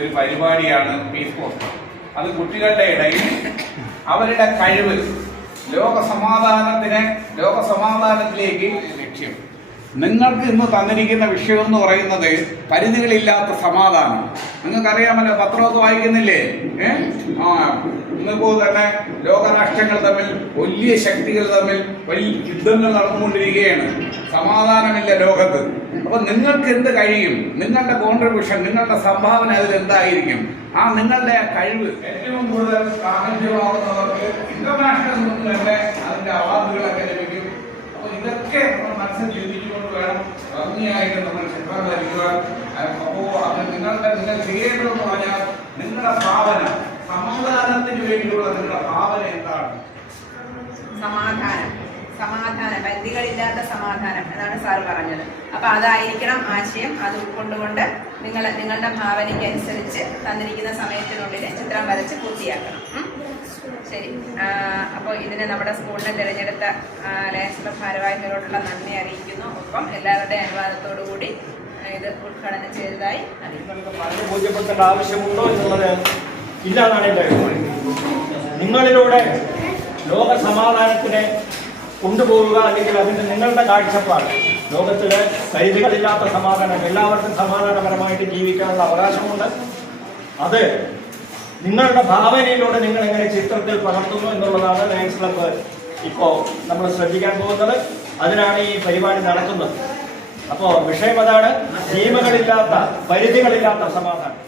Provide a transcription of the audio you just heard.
ഒരു പരിപാടിയാണ് piece poster. അത് കുട്ടികളുടെ ഇടയിൽ അവരുടെ കഴിവ് ലോകസമാധാനത്തിലേക്ക് ലക്ഷ്യം. നിങ്ങൾക്ക് ഇന്ന് തന്നിരിക്കുന്ന വിഷയം എന്ന് പറയുന്നത് പരിധികളില്ലാത്ത സമാധാനം. നിങ്ങൾക്കറിയാമല്ലോ, പത്രമൊക്കെ വായിക്കുന്നില്ലേ? ഇന്നിപ്പോൾ തന്നെ ലോകരാഷ്ട്രങ്ങൾ തമ്മിൽ വലിയ ശക്തികൾ തമ്മിൽ വലിയ യുദ്ധങ്ങൾ നടന്നുകൊണ്ടിരിക്കുകയാണ്. സമാധാനമില്ല ലോകത്ത്. അപ്പൊ നിങ്ങൾക്ക് എന്ത് കഴിയും? നിങ്ങളുടെ കോൺട്രിബ്യൂഷൻ, നിങ്ങളുടെ സംഭാവന അതിൽ എന്തായിരിക്കും? നിങ്ങളുടെ കഴിവ് ഏറ്റവും കൂടുതൽ പ്രാമുഖ്യമാകുന്നവർക്ക് ഇന്റർനാഷണൽ നിന്ന് തന്നെ അതിന്റെ അവാർഡുകളൊക്കെ ലഭിക്കും. അപ്പൊ ഇതൊക്കെ നമ്മൾ മനസ്സിൽ ചിന്തിച്ചുകൊണ്ട് വേണം ഭംഗിയായിട്ട് നമ്മൾ ചിത്രം വരയ്ക്കുവാൻ. അപ്പോ അത് നിങ്ങൾ ചെയ്യേണ്ടതെന്ന് പറഞ്ഞാൽ നിങ്ങളുടെ ഭാവന, സമാധാനത്തിന് വേണ്ടിയുള്ള നിങ്ങളുടെ ഭാവന എന്താണ്? സമാധാനം, ബന്ധികളില്ലാത്ത സമാധാനം എന്നാണ് സാർ പറഞ്ഞത്. അപ്പൊ അതായിരിക്കണം ആശയം. അത് ഉൾക്കൊണ്ടുകൊണ്ട് നിങ്ങളുടെ ഭാവനയ്ക്ക് അനുസരിച്ച് തന്നിരിക്കുന്ന സമയത്തിനുള്ളിൽ ചിത്രം വരച്ച് പൂർത്തിയാക്കണം. ശരി. അപ്പോൾ ഇതിന് നമ്മുടെ സ്കൂളിനെ തിരഞ്ഞെടുത്ത ലയൺസ് ക്ലബ് ഭാരവാഹികളോടുള്ള നന്ദി അറിയിക്കുന്നു. ഒപ്പം എല്ലാവരുടെയും അനുവാദത്തോടു കൂടി ഇത് ഉദ്ഘാടനം ചെയ്തതായി ബോധ്യപ്പെടുത്തേണ്ട ആവശ്യമുണ്ടോ എന്നുള്ളത് ഇല്ലാന്നാണ് എൻ്റെ അഭിപ്രായം. നിങ്ങളിലൂടെ ലോക സമാധാനത്തിനെ കൊണ്ടുപോവുക, അല്ലെങ്കിൽ അതിൻ്റെ നിങ്ങളുടെ കാഴ്ചപ്പാട്, ലോകത്തിലെ പരിധികളില്ലാത്ത സമാധാനം, എല്ലാവർക്കും സമാധാനപരമായിട്ട് ജീവിക്കാനുള്ള അവകാശമുണ്ട്. അത് നിങ്ങളുടെ ഭാവനയിലൂടെ നിങ്ങൾ എങ്ങനെ ചിത്രത്തിൽ പകർത്തുന്നു എന്നുള്ളതാണ് ലയൺസ് ക്ലബ്ബ് ഇപ്പോൾ നമ്മൾ ശ്രദ്ധിക്കാൻ പോകുന്നത്. അതിനാണ് ഈ പരിപാടി നടക്കുന്നത്. അപ്പോൾ വിഷയം അതാണ്, നിയമങ്ങളില്ലാത്ത പരിധികളില്ലാത്ത സമാധാനം.